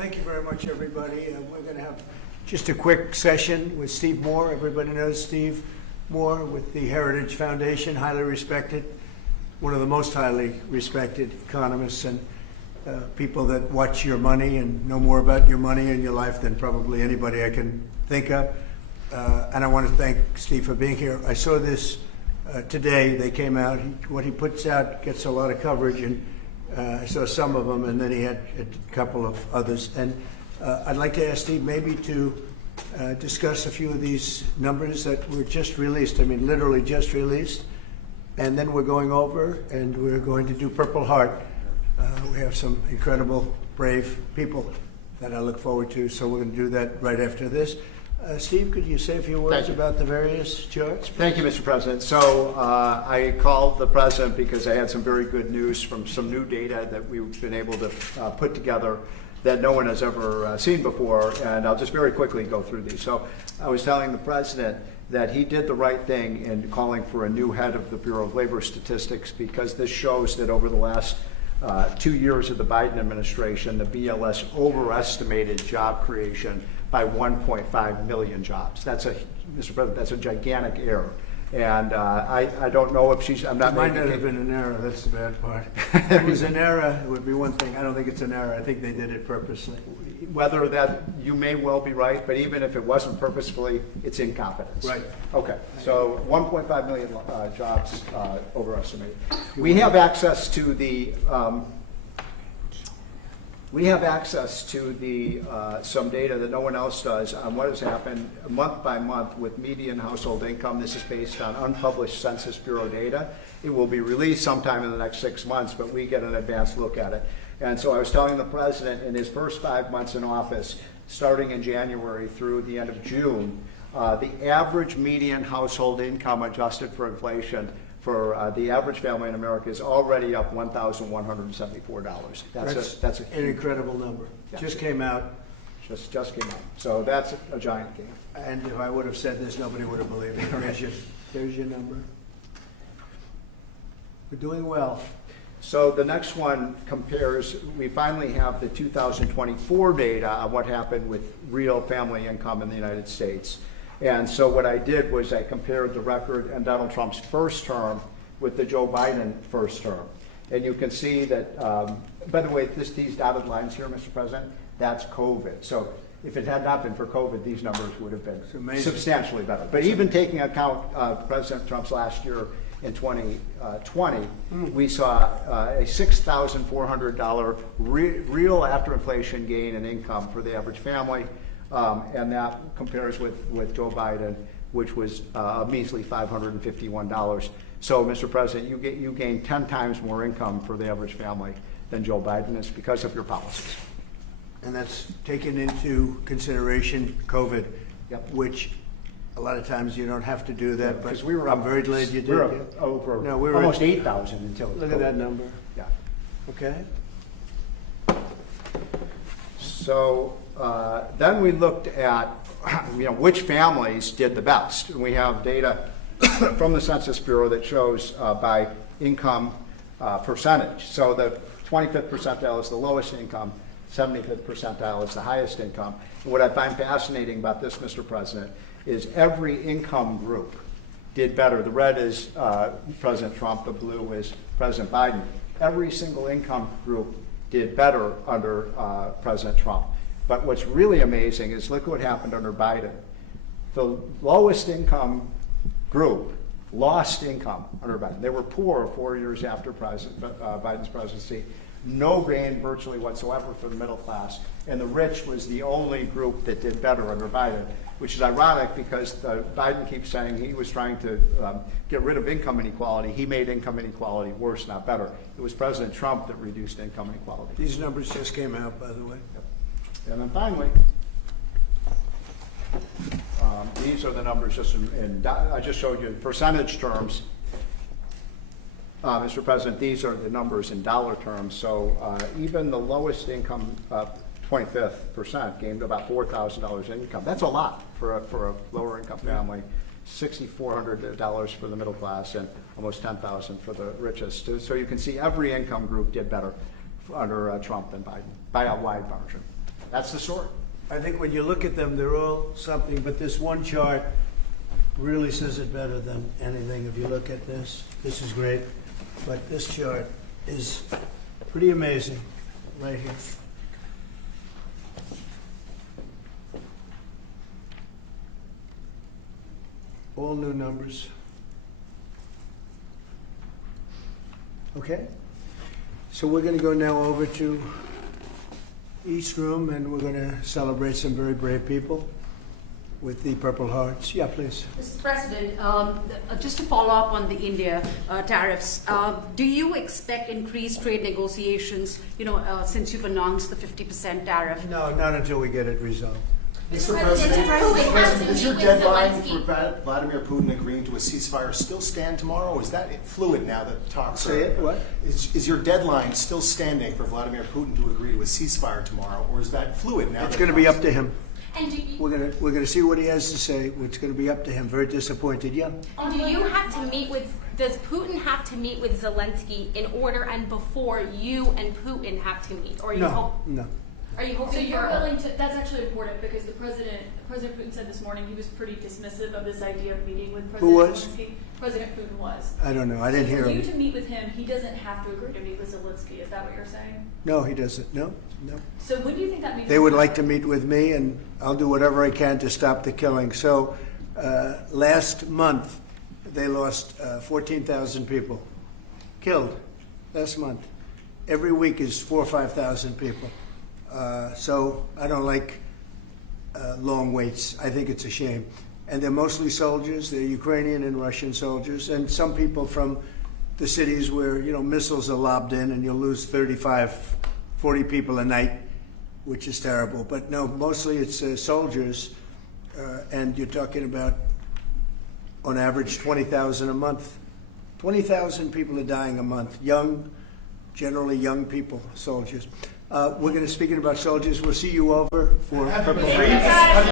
Thank you very much, everybody. We're going to have just a quick session with Steve Moore. Everybody knows Steve Moore with the Heritage Foundation, highly respected, one of the most highly respected economists and people that watch your money and know more about your money and your life than probably anybody I can think of. And I want to thank Steve for being here. I saw this today. They came out. What he puts out gets a lot of coverage, and I saw some of them, and then he had a couple of others. And I'd like to ask Steve maybe to discuss a few of these numbers that were just released. I mean, literally just released. And then we're going over, and we're going to do Purple Heart. We have some incredible, brave people that I look forward to, so we're going to do that right after this. Steve, could you say a few words about the various charts? Thank you, Mr. President. So I called the President because I had some very good news from some new data that we've been able to put together that no one has ever seen before, and I'll just very quickly go through these. So I was telling the President that he did the right thing in calling for a new head of the Bureau of Labor Statistics, because this shows that over the last 2 years of the Biden administration, the BLS overestimated job creation by 1.5 million jobs. That's a, Mr. President, that's a gigantic error. And I don't know if she's, I'm not making it. It might not have been an error, that's the bad part. If it was an error, it would be one thing. I don't think it's an error. I think they did it purposely. Whether that, you may well be right, but even if it wasn't purposefully, it's incompetence. Right. Okay, so 1.5 million jobs overestimated. We have access to the some data that no one else does on what has happened month by month with median household income. This is based on unpublished Census Bureau data. It will be released sometime in the next 6 months, but we get an advanced look at it. And so I was telling the President in his first 5 months in office, starting in January through the end of June, the average median household income adjusted for inflation for the average family in America is already up $1,174. That's an incredible number. Yeah. Just came out. Just came out. So that's a giant gain. And if I would have said this, nobody would have believed it. There's your number. We're doing well. So the next one compares, we finally have the 2024 data on what happened with real family income in the United States. And so what I did was I compared the record in Donald Trump's first term with the Joe Biden first term. And you can see that, by the way, these dotted lines here, Mr. President, that's COVID. So if it had not been for COVID, these numbers would have been substantially better. But even taking account President Trump's last year in 2020, we saw a $6,400 real after inflation gain in income for the average family. And that compares with Joe Biden, which was a measly $551. So, Mr. President, you gain 10 times more income for the average family than Joe Biden is because of your policies. And that's taken into consideration COVID, yep. Which a lot of times you don't have to do that. Because I'm very glad you did. We were over almost 8,000 until look COVID. At that number. Yeah. Okay. So then we looked at which families did the best. And we have data from the Census Bureau that shows by income percentage. So the 25th percentile is the lowest income, 75th percentile is the highest income. And what I find fascinating about this, Mr. President, is every income group did better. The red is President Trump, the blue is President Biden. Every single income group did better under President Trump. But what's really amazing is look what happened under Biden. The lowest income group lost income under Biden. They were poor 4 years after Biden's presidency. No gain virtually whatsoever for the middle class. And the rich was the only group that did better under Biden, which is ironic because Biden keeps saying he was trying to get rid of income inequality. He made income inequality worse, not better. It was President Trump that reduced income inequality. These numbers just came out, by the way. Yep. And then finally, these are the numbers just I just showed you in percentage terms. Mr. President, these are the numbers in dollar terms. So even the lowest income 25th percent gained about $4,000 in income. That's a lot for a lower income family. $6,400 for the middle class and almost $10,000 for the richest. So you can see every income group did better under Trump than Biden by a wide margin. That's the story. I think when you look at them, they're all something, but this one chart really says it better than anything. If you look at this is great, but this chart is pretty amazing right here. All new numbers. Okay, so we're going to go now over to East Room, and we're going to celebrate some very brave people with the Purple Hearts. Yeah, please. Mr. President, just to follow up on the India tariffs, do you expect increased trade negotiations, since you've announced the 50% tariff? No, not until we get it resolved. Mr. President, is your deadline for Vladimir Putin agreeing to a ceasefire still stand tomorrow? Or is that fluid now that talks Say it, what? Is your deadline still standing for Vladimir Putin to agree to a ceasefire tomorrow, or is that fluid now? It's going to be up to him. And We're going to see what he has to say. It's going to be up to him. Very disappointed. Yeah. do you have to meet with? Does Putin have to meet with Zelensky in order and before you and Putin have to meet, or No. Are you hoping So you're for? willing to? That's actually important because President Putin said this morning he was pretty dismissive of this idea of meeting with President Who was? Zelensky. President Putin was. I don't know. I didn't hear For you him. to meet with him, he doesn't have to agree to meet with Zelensky. Is that what you're saying? No, he doesn't. No. So when do you think that meeting? They would like to meet with me, and I'll do whatever I can to stop the killing. So last month, they lost 14,000 people killed last month. Every week is 4,000 or 5,000 people. So I don't like long waits. I think it's a shame. And they're mostly soldiers. They're Ukrainian and Russian soldiers, and some people from the cities where missiles are lobbed in, and you'll lose 35, 40 people a night, which is terrible. But no, mostly it's soldiers, and you're talking about, on average, 20,000 a month. 20,000 people are dying a month. Generally young people, soldiers. We're going to speak about soldiers. We'll see you over for Purple Hearts.